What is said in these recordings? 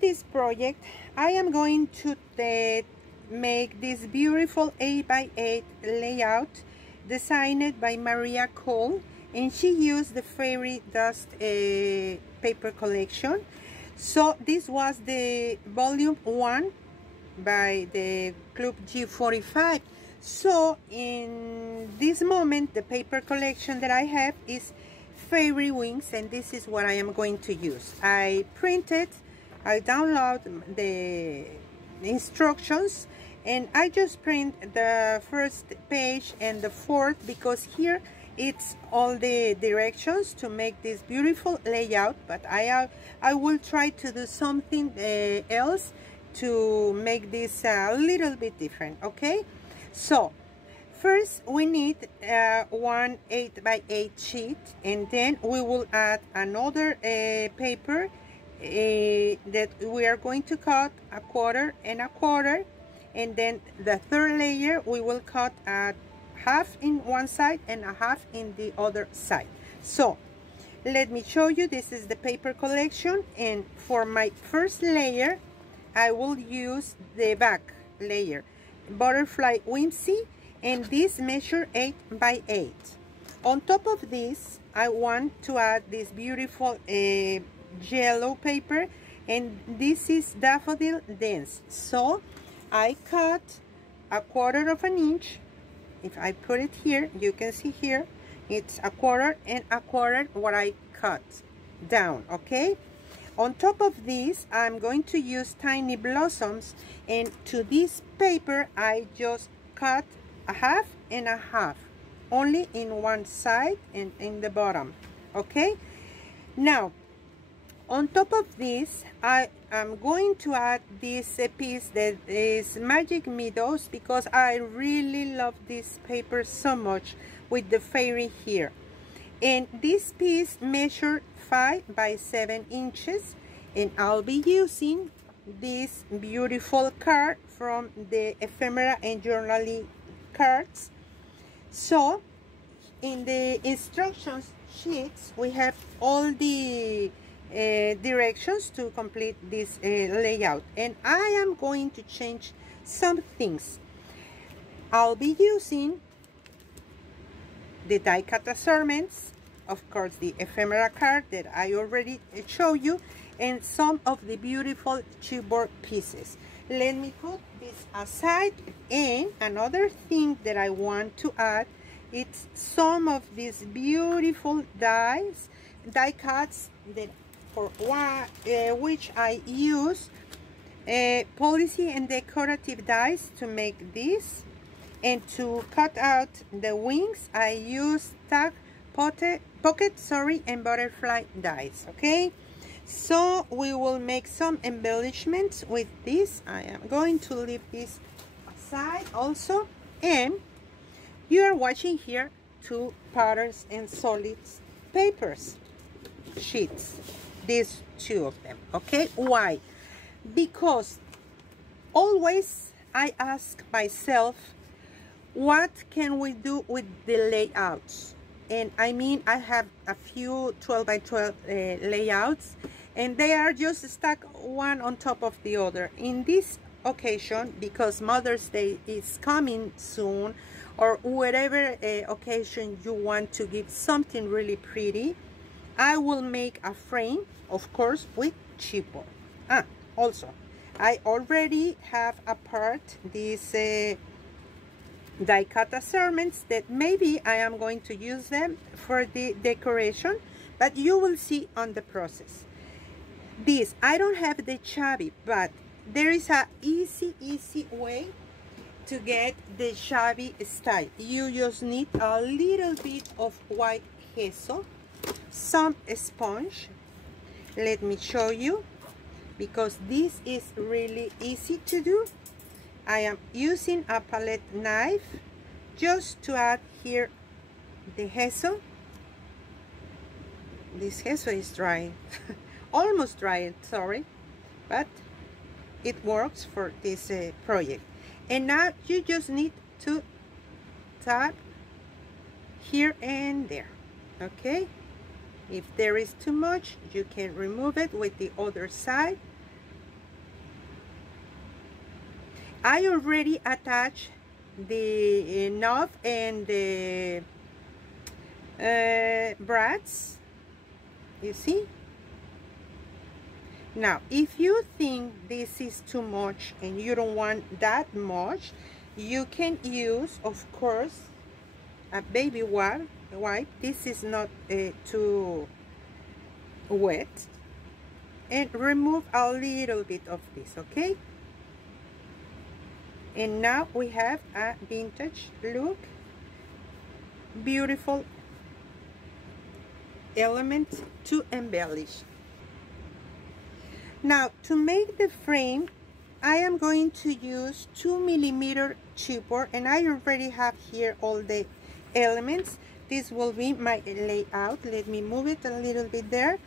make this project, I am going to make this beautiful 8x8 layout designed by Maria Cole, and she used the Fairy Dust paper collection. So this was the volume 1 by the Club G45. So in this moment, the paper collection that I have is Fairy Wings, and this is what I am going to use. I download the instructions, and I just print the first page and the fourth, because here it's all the directions to make this beautiful layout. But I will try to do something else to make this a little bit different. Okay, so first we need one 8x8 sheet, and then we will add another paper that we are going to cut a quarter and a quarter, and then the third layer we will cut a half in one side and a half in the other side. So let me show you. This is the paper collection, and for my first layer I will use the back layer, Butterfly Whimsy, and this measure 8x8. On top of this, I want to add this beautiful yellow paper, and this is Daffodil Dense. So I cut a quarter of an inch. If I put it here, you can see here it's a quarter and a quarter what I cut down. Okay, on top of this I'm going to use tiny blossoms, and to this paper I just cut a half and a half, only in one side and in the bottom. Okay, now on top of this I am going to add this piece that is Magic Meadows, because I really love this paper so much with the fairy here. And this piece measured 5 by 7 inches, and I'll be using this beautiful card from the ephemera and journaling cards. So in the instructions sheets we have all the directions to complete this layout, and I am going to change some things. I'll be using the die cut assortments, of course the ephemera card that I already showed you, and some of the beautiful chipboard pieces. Let me put this aside. And another thing that I want to add, it's some of these beautiful die cuts that which I use policy and decorative dies to make this. And to cut out the wings I use tag pocket and butterfly dies. Okay, so we will make some embellishments with this. I am going to leave this aside also, and you are watching here 2 patterns and solids papers sheets, these 2 of them. Okay, why? Because always I ask myself, what can we do with the layouts? And I mean, I have a few 12 by 12 layouts, and they are just stuck one on top of the other. In this occasion, because Mother's Day is coming soon, or whatever occasion you want to give something really pretty, I will make a frame, of course, with chipboard. Also, I already have apart these die cut assortments that maybe I am going to use them for the decoration, but you will see on the process. This, I don't have the shabby, but there is a easy way to get the shabby style. You just need a little bit of white gesso, some sponge. Let me show you, because this is really easy to do. I am using a palette knife just to add here the gesso. This gesso is dry, almost dry, sorry, but it works for this project. And now you just need to tap here and there. Okay, if there is too much, you can remove it with the other side. I already attached the knob and the brads, you see. Now if you think this is too much and you don't want that much, you can use, of course, a baby wipe. This is not too wet, and remove a little bit of this, okay? And now we have a vintage look, beautiful element to embellish. Now to make the frame, I am going to use 2mm chipboard, and I already have here all the elements. This will be my layout. Let me move it a little bit there.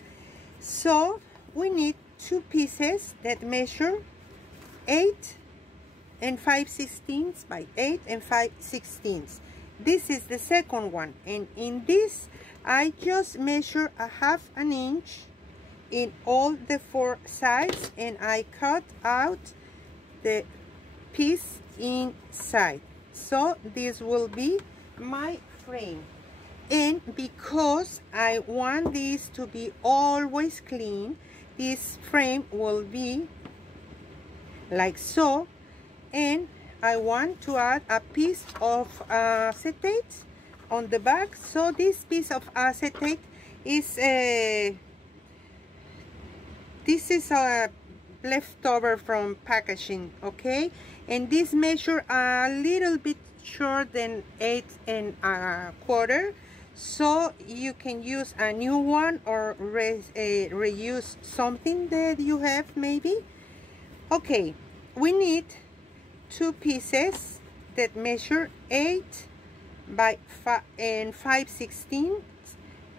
So we need two pieces that measure 8 and 5/16 by 8 and 5/16. This is the second one, and in this I just measure a half an inch in all the 4 sides, and I cut out the piece inside. So this will be my frame. And because I want this to be always clean, this frame will be like so, and I want to add a piece of acetate on the back. So this piece of acetate is this is a leftover from packaging, okay? And this measure a little bit short than 8 1/4, so you can use a new one or reuse something that you have maybe. Okay, we need two pieces that measure 8 by 5/16,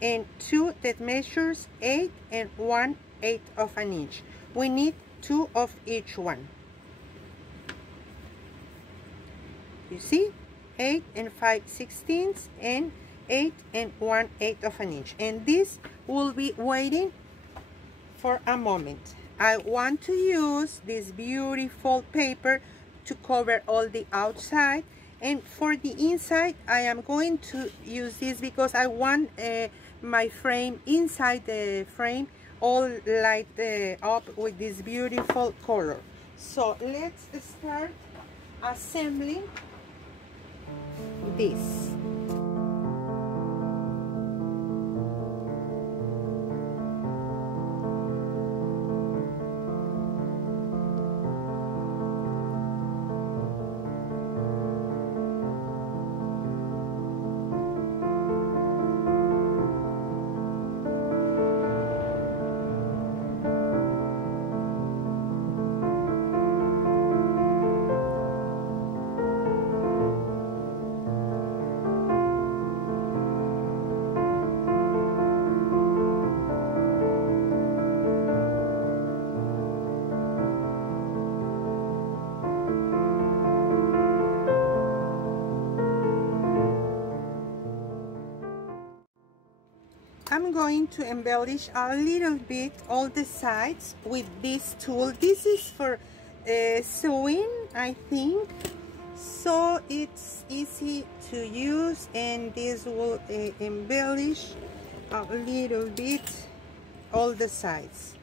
and two that measures 8 and 1/8 of an inch. We need 2 of each one. You see, 8 and 5/16 and 8 and 1/8 of an inch. And this will be waiting for a moment. I want to use this beautiful paper to cover all the outside, and for the inside I am going to use this because I want my frame, inside the frame, all light up with this beautiful color. So let's start assembling this. I'm going to embellish a little bit all the sides with this tool. This is for sewing, I think, so it's easy to use, and this will embellish a little bit all the sides.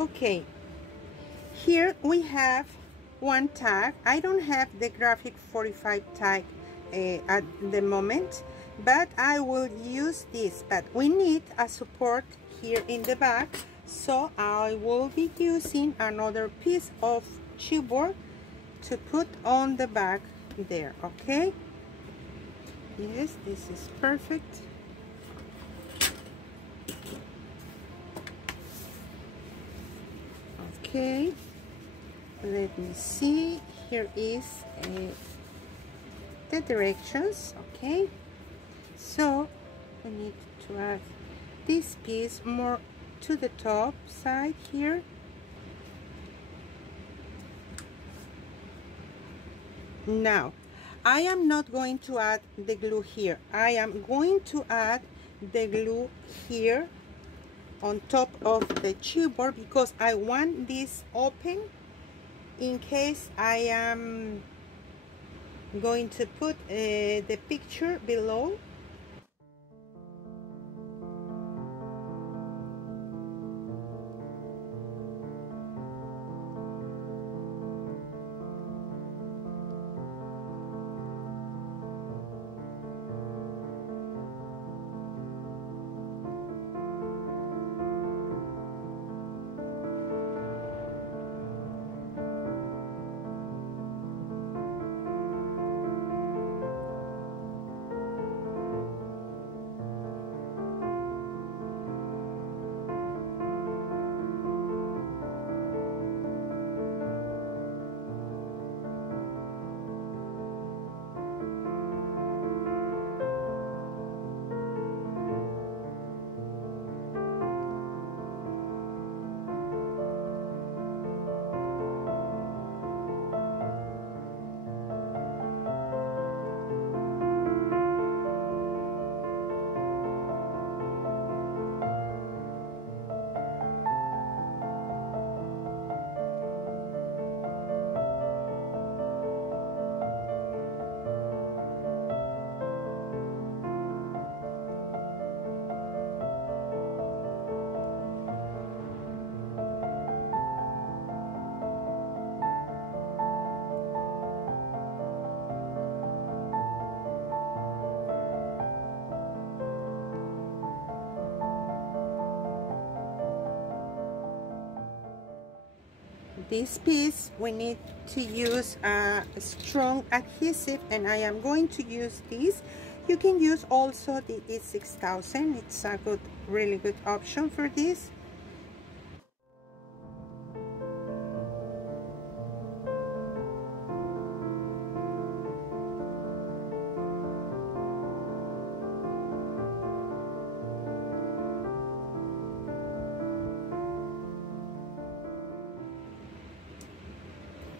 Okay, here we have one tag. I don't have the graphic 45 tag at the moment, but I will use this. But we need a support here in the back, so I will be using another piece of chipboard to put on the back there. Okay, yes, this is perfect. Okay, let me see. Here is the directions. Okay, so we need to add this piece more to the top side here. Now I am not going to add the glue here. I am going to add the glue here on top of the chipboard because I want this open in case I am going to put the picture below. This piece we need to use a strong adhesive, and I am going to use this. You can use also the E6000. It's a really good option for this.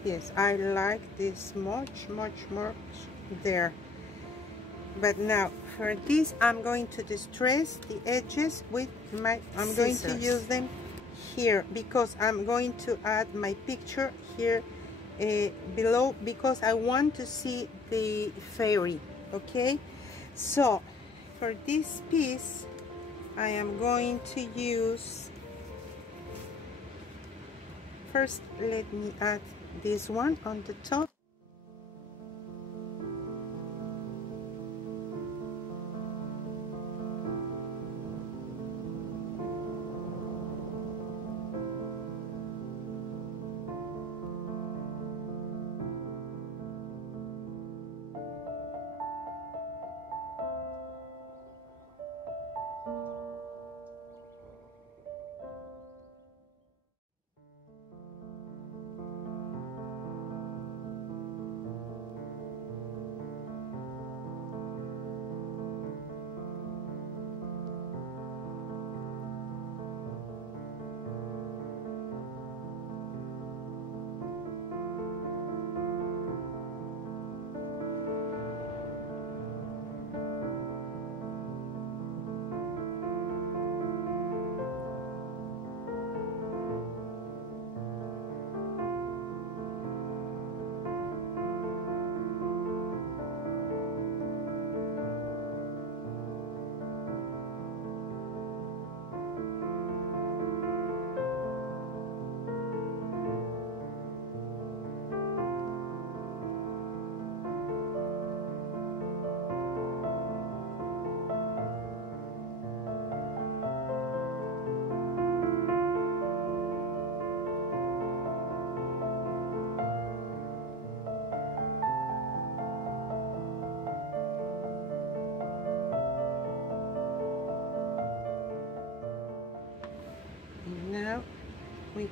Yes, I like this much more there. But now for this I'm going to distress the edges with my going to use them here because I'm going to add my picture here below because I want to see the fairy. Okay, so for this piece I am going to use, first let me add this one on the top.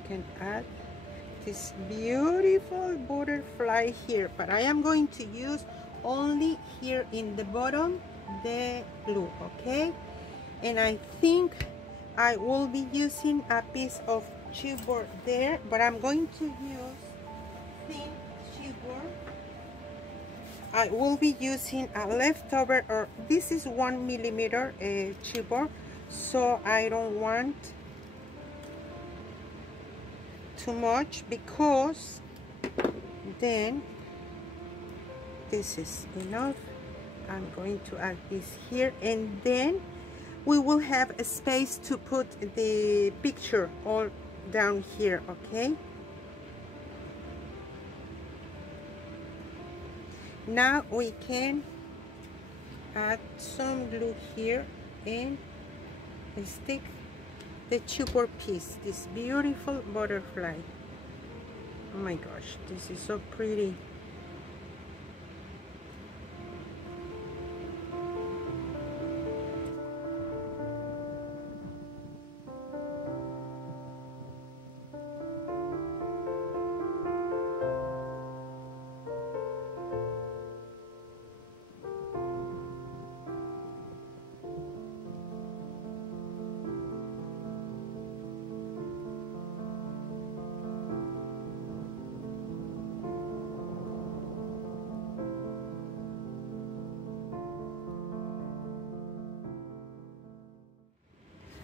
can add this beautiful butterfly here, but I am going to use only here in the bottom the blue, okay? And I think I will be using a piece of chipboard there, but I'm going to use thin chipboard. I will be using a leftover, or this is 1mm chipboard, so I don't want too much, because then this is enough. I'm going to add this here, and then we will have a space to put the picture all down here, okay? Now we can add some glue here and stick the chipboard piece, this beautiful butterfly. Oh my gosh, this is so pretty.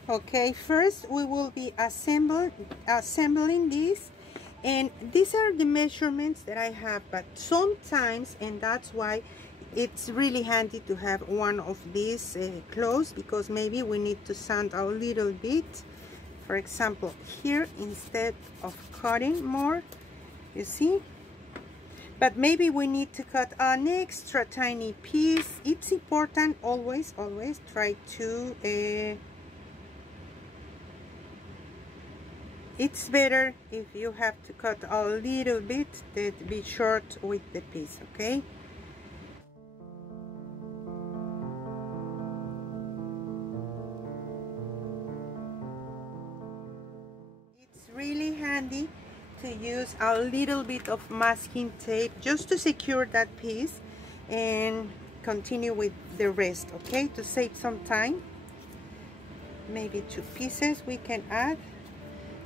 Okay, first we will be assembling this, and these are the measurements that I have, but sometimes, and that's why it's really handy to have one of these clothes, because maybe we need to sand a little bit. For example, here, instead of cutting more, you see, but maybe we need to cut an extra tiny piece. It's important, always try to it's better if you have to cut a little bit than be short with the piece, okay? It's really handy to use a little bit of masking tape just to secure that piece and continue with the rest, okay? To save some time. Maybe 2 pieces we can add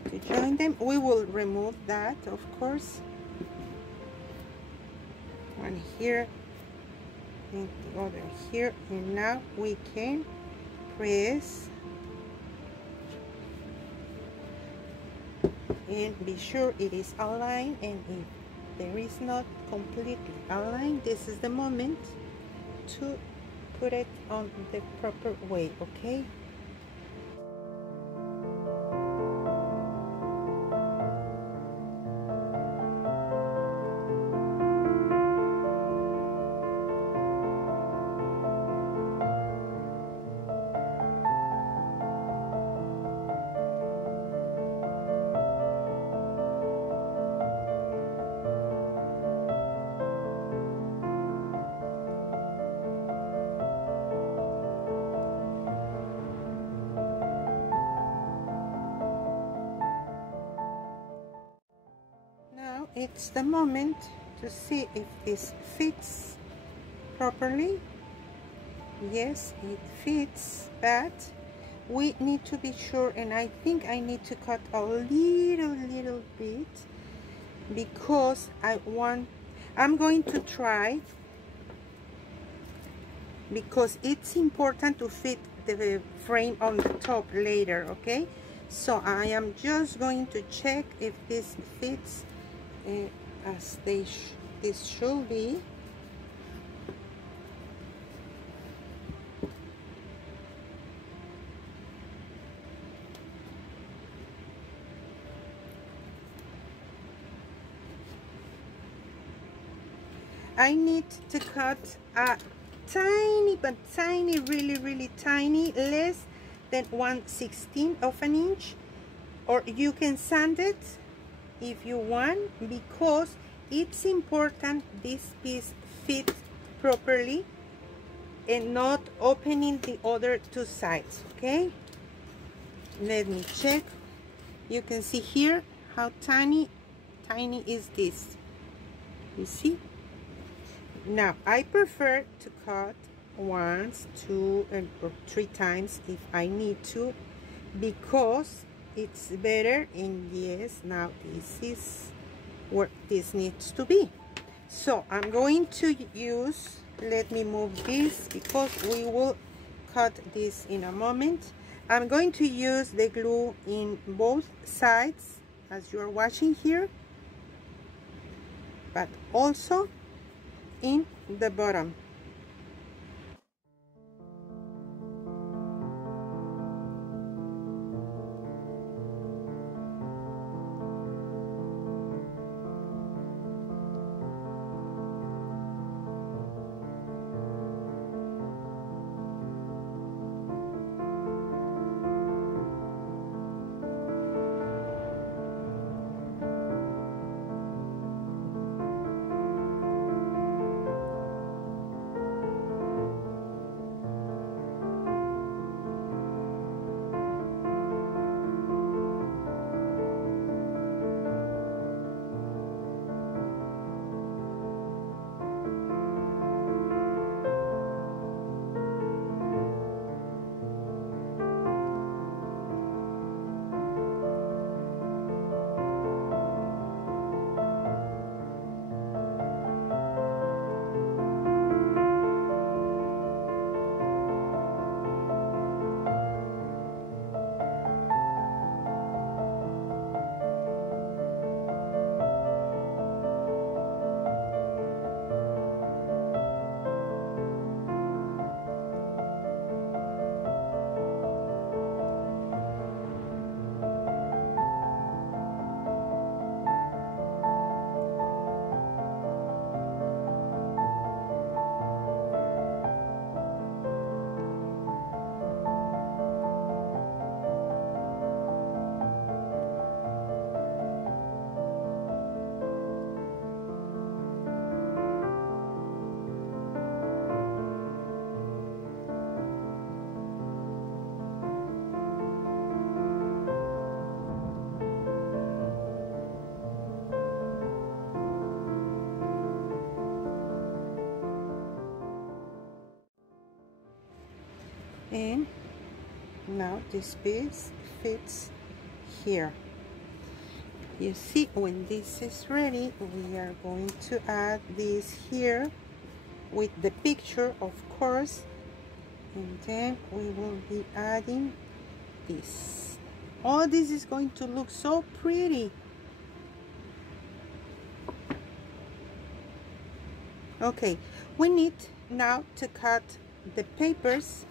to join them. We will remove that, of course. One here and the other here, and now we can press and be sure it is aligned, and if there is not completely aligned, this is the moment to put it on the proper way, okay? It's the moment to see if this fits properly. Yes, it fits, but we need to be sure, and I think I need to cut a little bit, because I'm going to try, because it's important to fit the frame on the top later, okay? So I am just going to check if this fits as this should be. I need to cut a tiny, but tiny, really tiny, less than 1/16 of an inch, or you can sand it if you want, because it's important this piece fits properly and not opening the other 2 sides, okay? Let me check. You can see here how tiny is this. You see? Now I prefer to cut once, two, or three times if I need to, because it's better. And yes, now this is where this needs to be. So I'm going to use, let me move this because we will cut this in a moment. I'm going to use the glue in both sides as you're watching here, but also in the bottom. And now this piece fits here. You see, when this is ready, we are going to add this here with the picture, of course, and then we will be adding this. All this is going to look so pretty. Okay, we need now to cut the papers.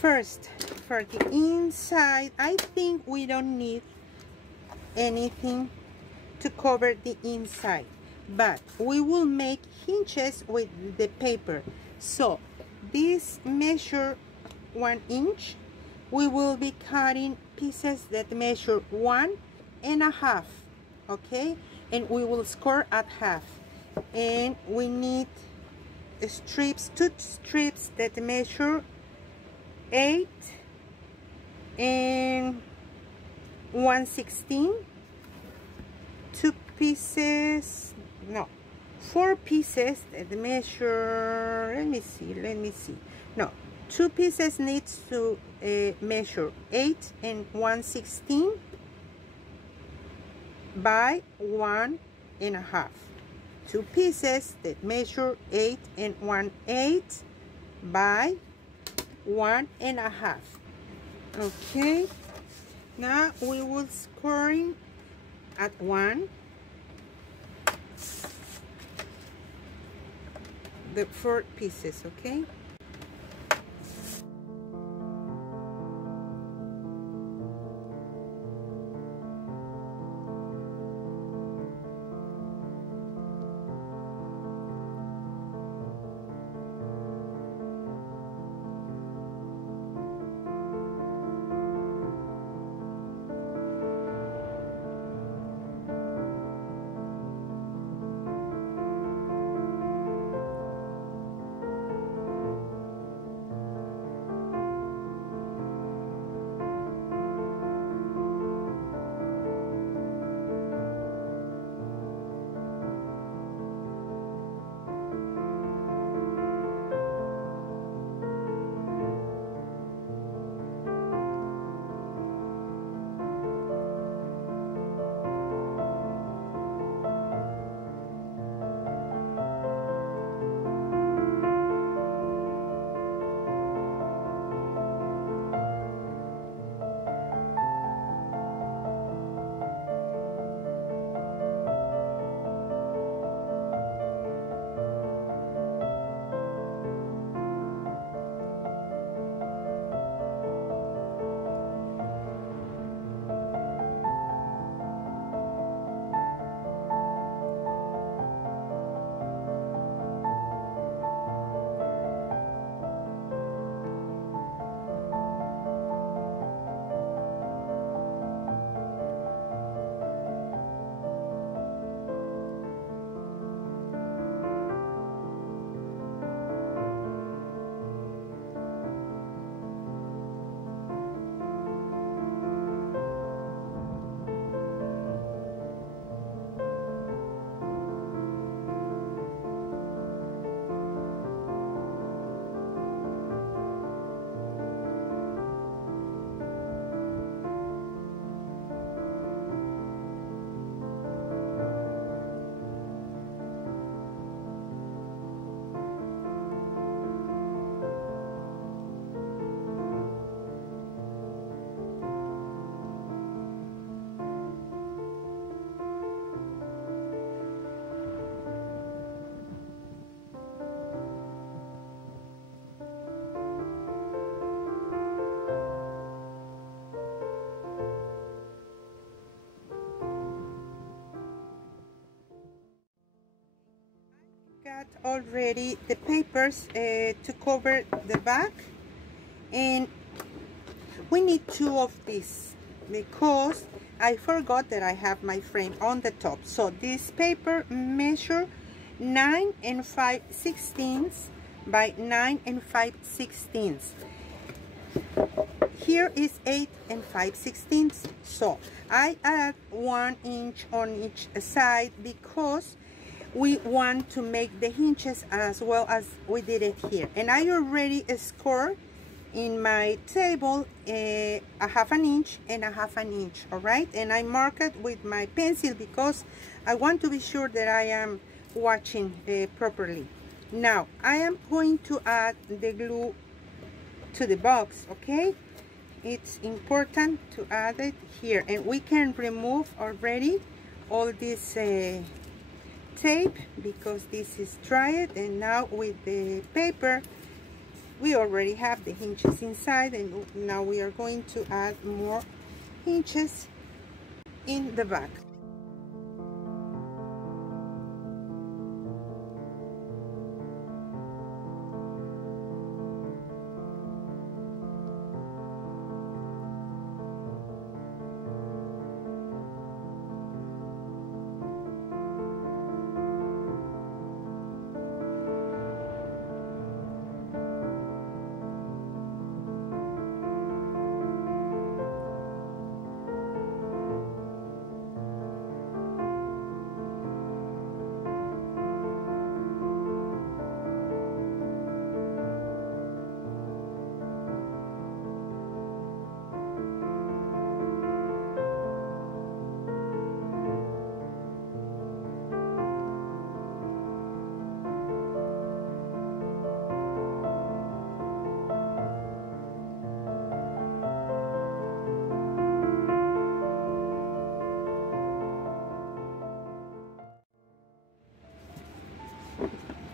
First, for the inside, I think we don't need anything to cover the inside, but we will make hinges with the paper. So this measure 1 inch. We will be cutting pieces that measure 1.5, okay, and we will score at half. And we need strips, 2 strips that measure 8 and 1/16, 2 pieces, no, 4 pieces that measure, let me see, no, 2 pieces needs to measure 8 and 1/16 by 1.5. 2 pieces that measure 8 and 1/8 by 1.5. Okay, now we will scoring at 1 the 4 pieces, okay. got already the papers to cover the back, and we need two of these because I forgot that I have my frame on the top. So this paper measure 9 5/16 by 9 5/16. Here is 8 5/16. So I add 1 inch on each side because we want to make the hinges as well as we did it here. And I already scored in my table a 1/2 inch and a 1/2 inch, all right? And I mark it with my pencil because I want to be sure that I am watching properly. Now I am going to add the glue to the box, okay? It's important to add it here, and we can remove already all this tape because this is dried. And now with the paper we already have the hinges inside, and now we are going to add more hinges in the back.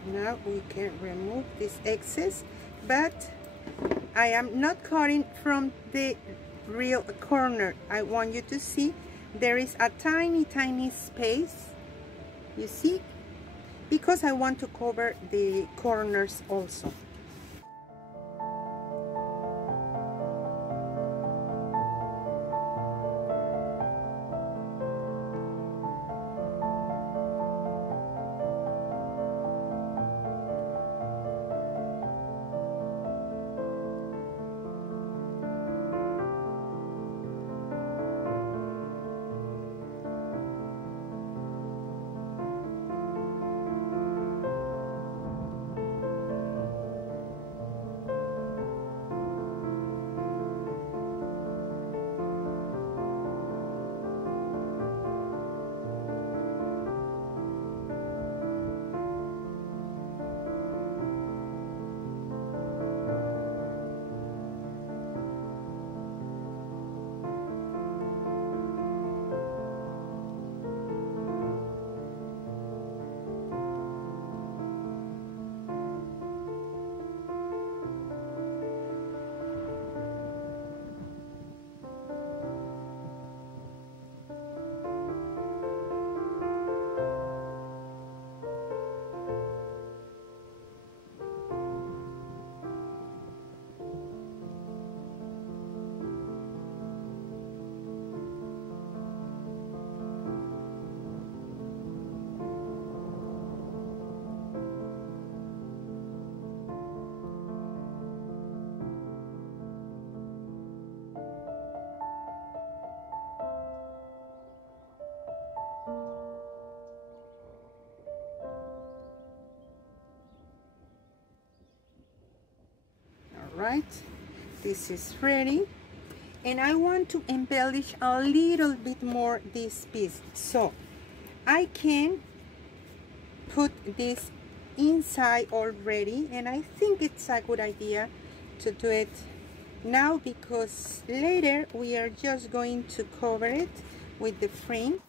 Now we can remove this excess, but I am not cutting from the real corner. I want you to see there is a tiny space, you see, because I want to cover the corners also. Right, this is ready, and I want to embellish a little bit more this piece, so I can put this inside already, and I think it's a good idea to do it now because later we are just going to cover it with the frame.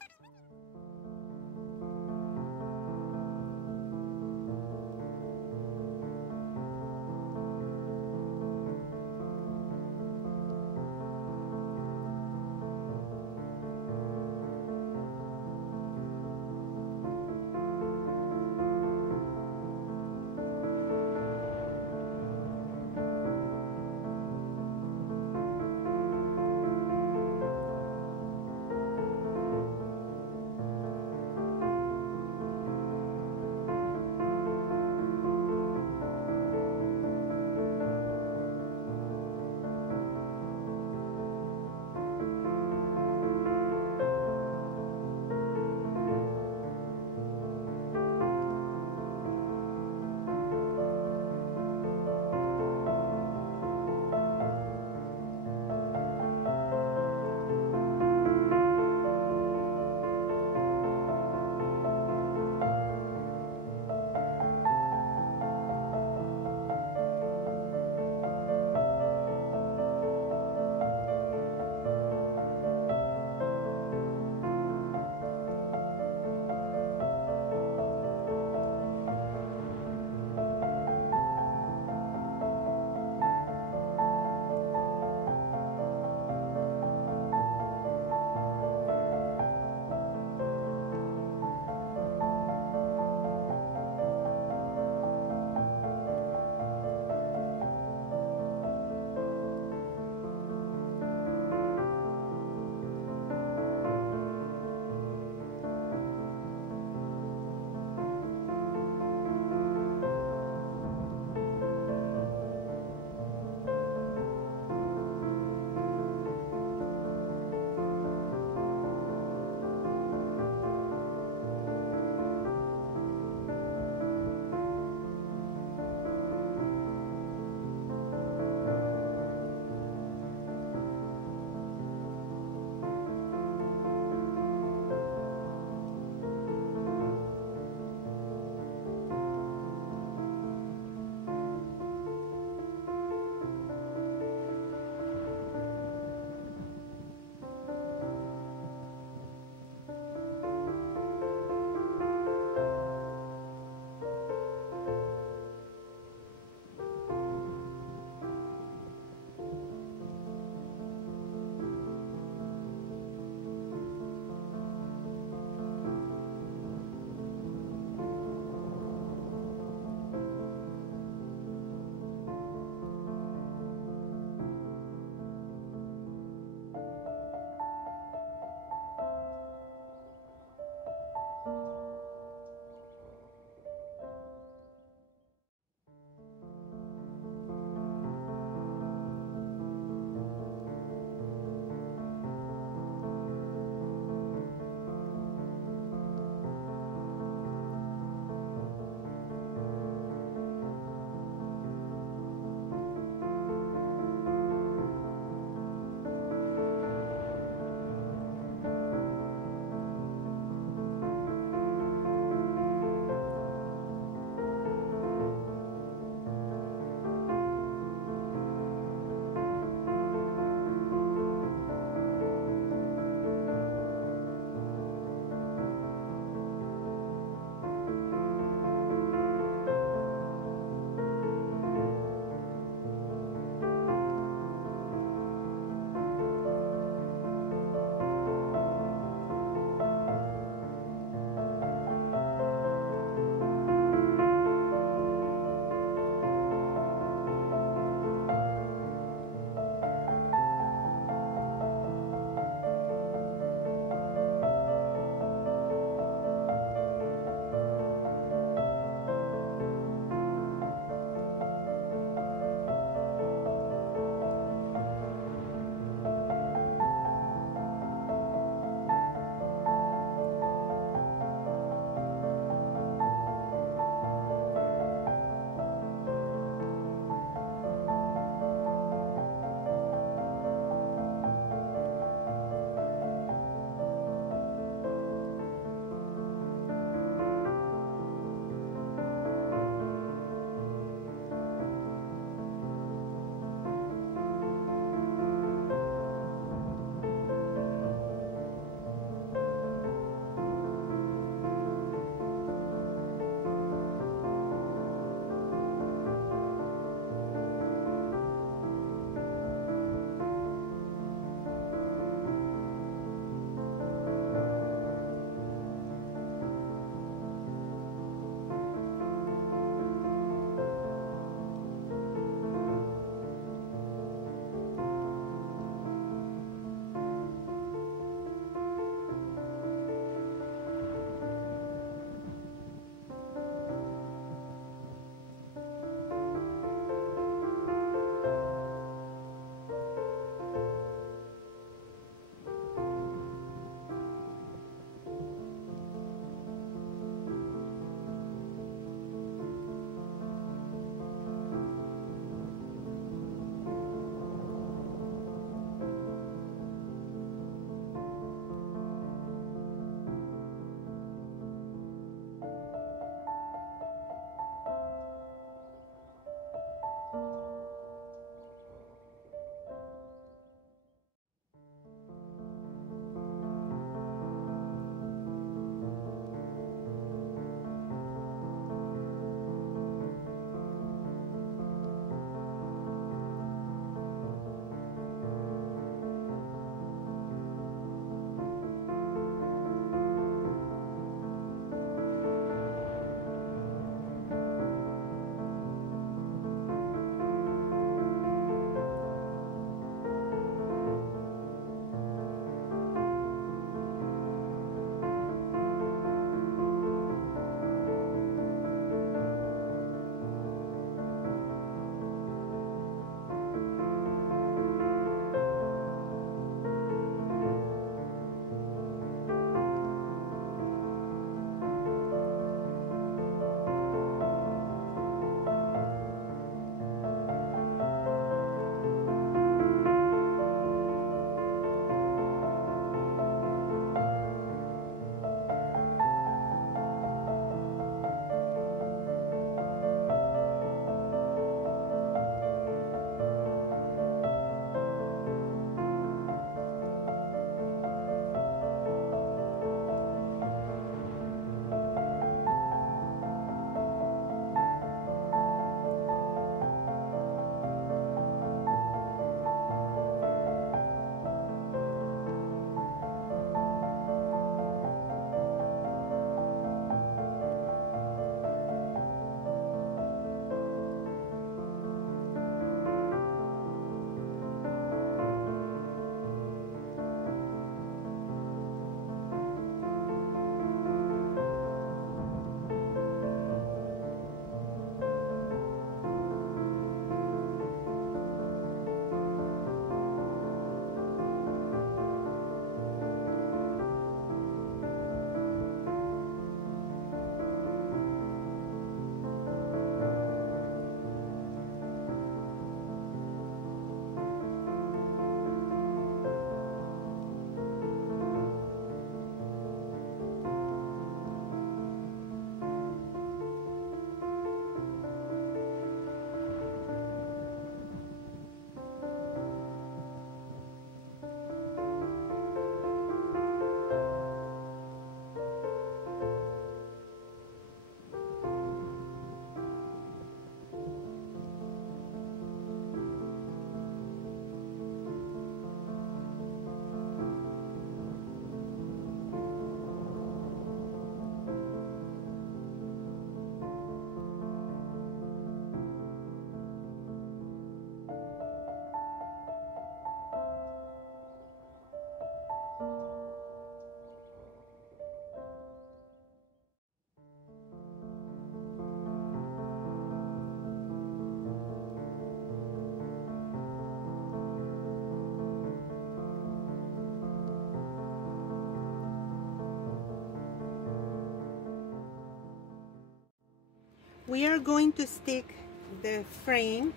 we are going to stick the frame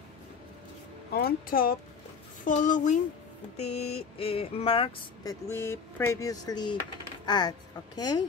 on top, following the marks that we previously add, okay?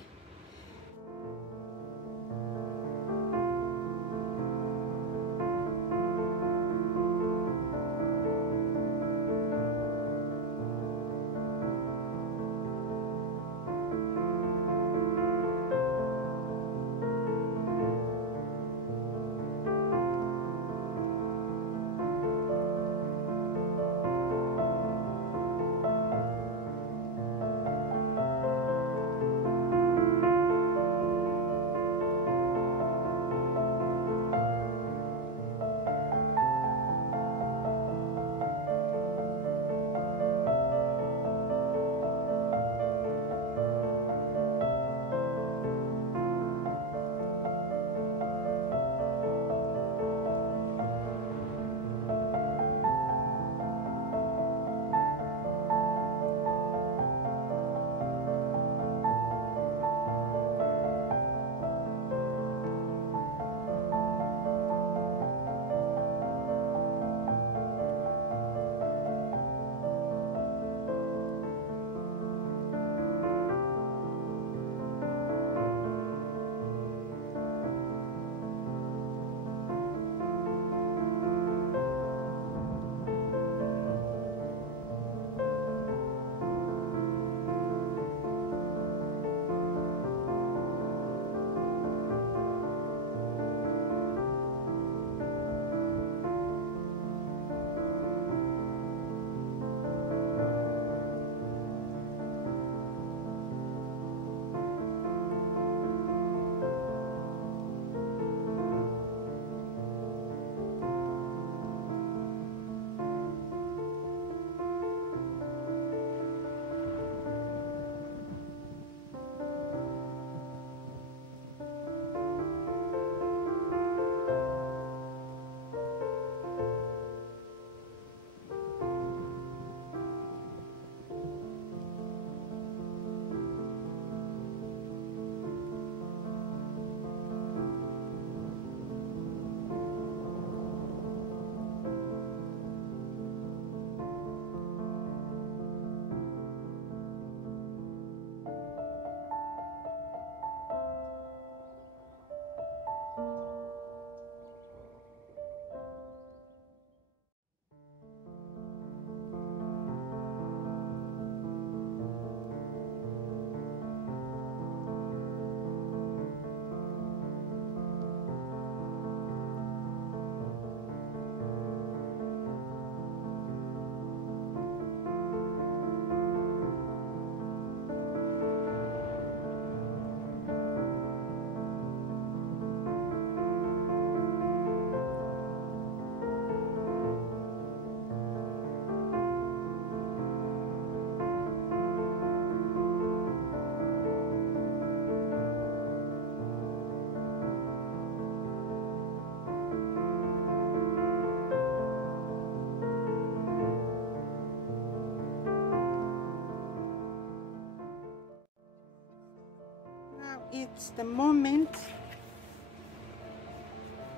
It's the moment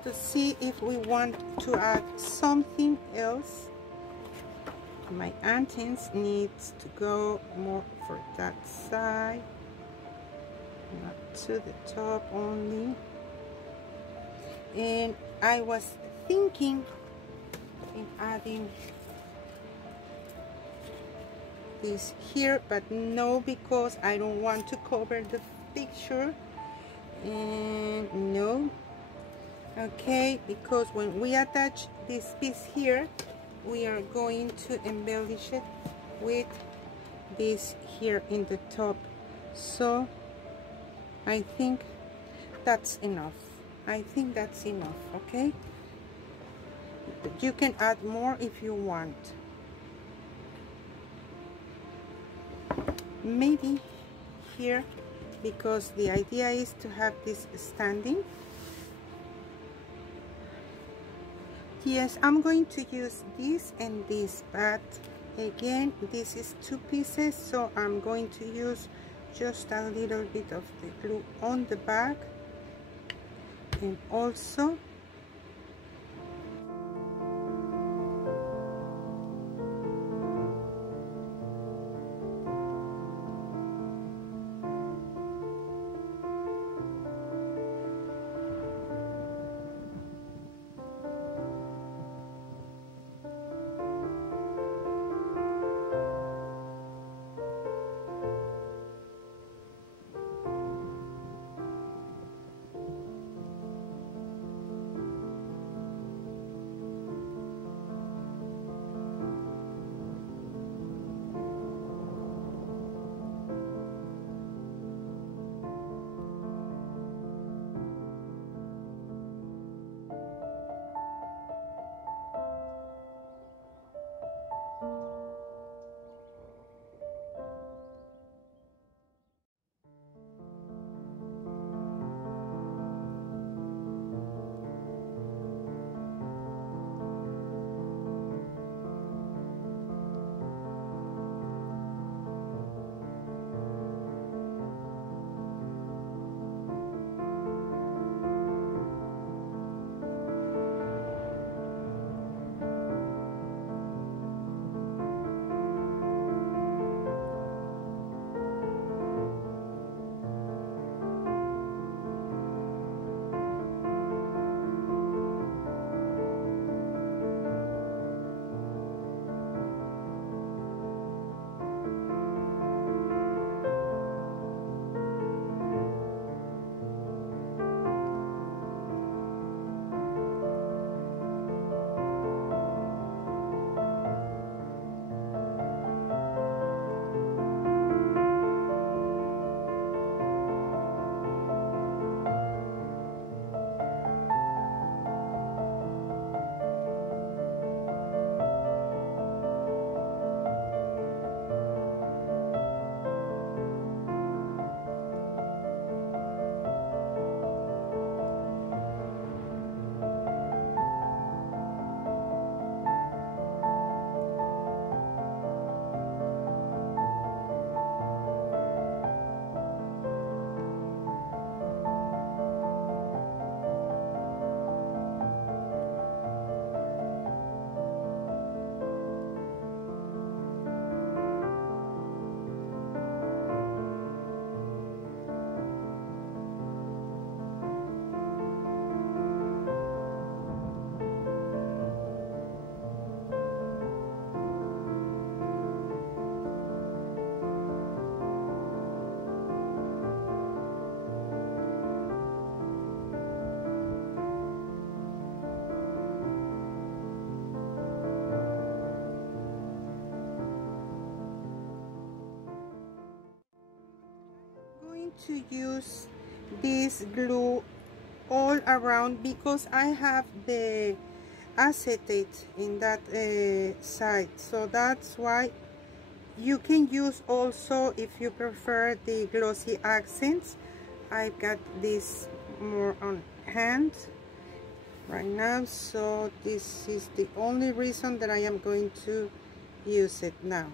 to see if we want to add something else. My antennas needs to go more for that side, not to the top only. And I was thinking in adding this here, but no, because I don't want to cover the picture. And no, okay, because when we attach this piece here, we are going to embellish it with this here in the top. So I think that's enough. I think that's enough, okay? But you can add more if you want. Maybe here, because the idea is to have this standing. Yes, I'm going to use this and this, but again, this is 2 pieces, so I'm going to use just a little bit of the glue on the back And also to use this glue all around because I have the acetate in that side, so that's why. You can use also, if you prefer the glossy accents, I've got this more on hand right now, so this is the only reason that I am going to use it now.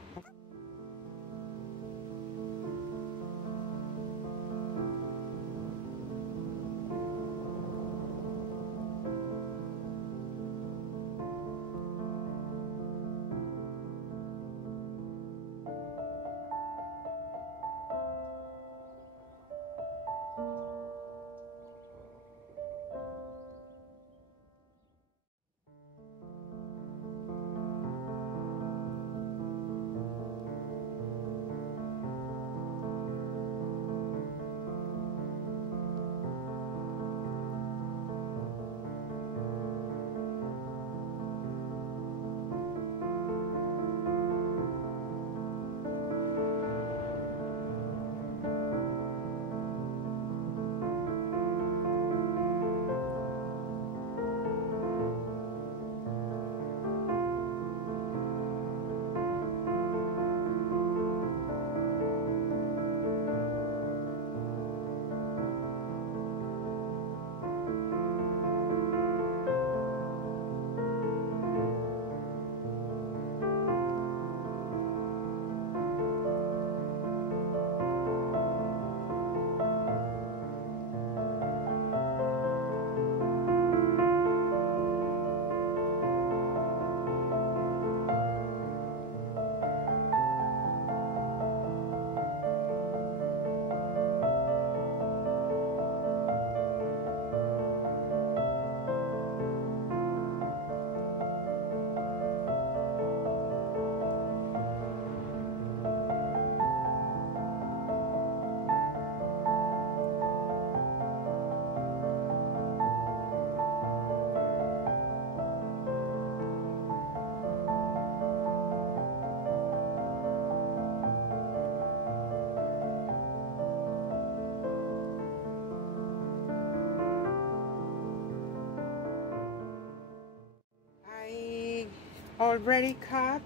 already cut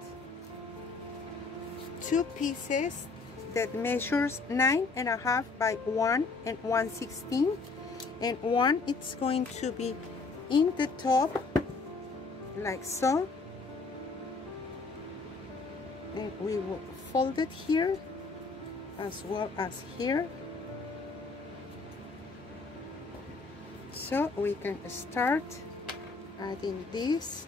two pieces that measures 9.5 by 1 and 1/16, and one it's going to be in the top like so, and we will fold it here as well as here, so we can start adding this.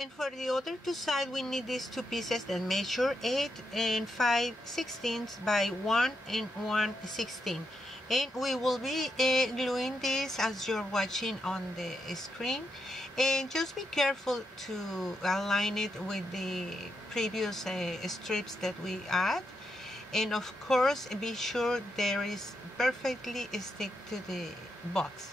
And for the other two sides, we need these two pieces that measure 8 and 5/16 by 1 and 1/16. And we will be gluing this as you're watching on the screen. And just be careful to align it with the previous strips that we add. And of course, be sure there is perfectly stick to the box.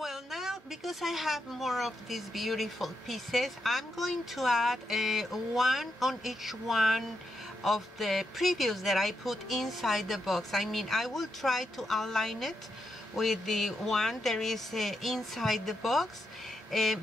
Well, now because I have more of these beautiful pieces, I'm going to add one on each one of the previews that I put inside the box. I mean, I will try to align it with the one that is inside the box,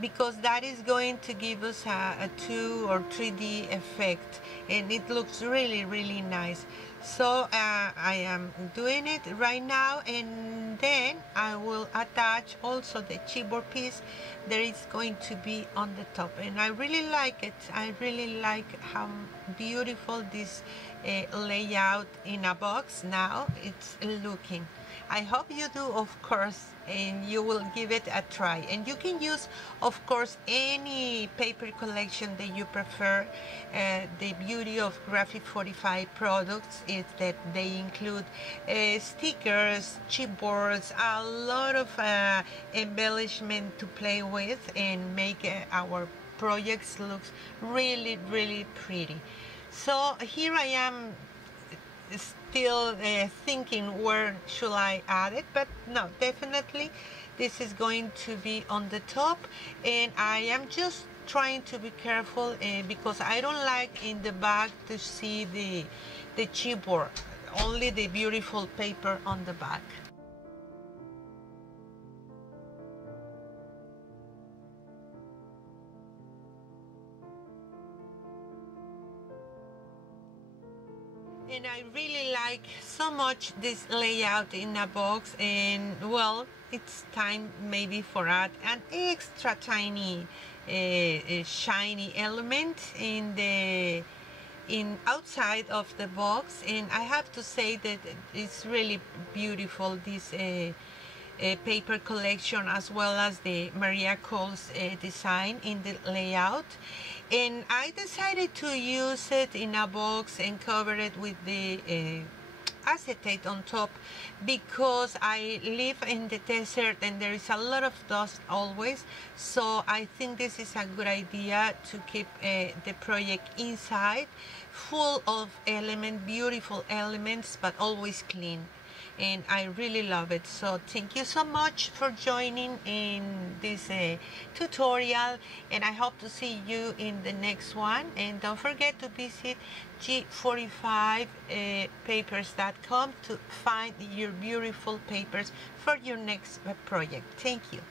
because that is going to give us a 2 or 3D effect, and it looks really, really nice. So I am doing it right now, and then I will attach also the chipboard piece that is going to be on the top, and I really like it. I really like how beautiful this layout in a box now it's looking. I hope you do, of course, and you will give it a try. And you can use, of course, any paper collection that you prefer. The beauty of Graphic 45 products is that they include stickers, chipboards, a lot of embellishment to play with and make our projects look really, really pretty. So here I am still thinking where should I add it, but no, definitely this is going to be on the top, and I am just trying to be careful because I don't like in the back to see the chipboard, only the beautiful paper on the back. And I really like so much this layout in a box, and well, it's time maybe for add an extra tiny shiny element in outside of the box. And I have to say that it's really beautiful, this paper collection, as well as the Maria Cole's design in the layout. And I decided to use it in a box and cover it with the acetate on top, because I live in the desert and there is a lot of dust always, so I think this is a good idea to keep the project inside, full of beautiful elements, but always clean. And I really love it. So thank you so much for joining in this tutorial, and I hope to see you in the next one. And don't forget to visit g45papers.com to find your beautiful papers for your next project. Thank you.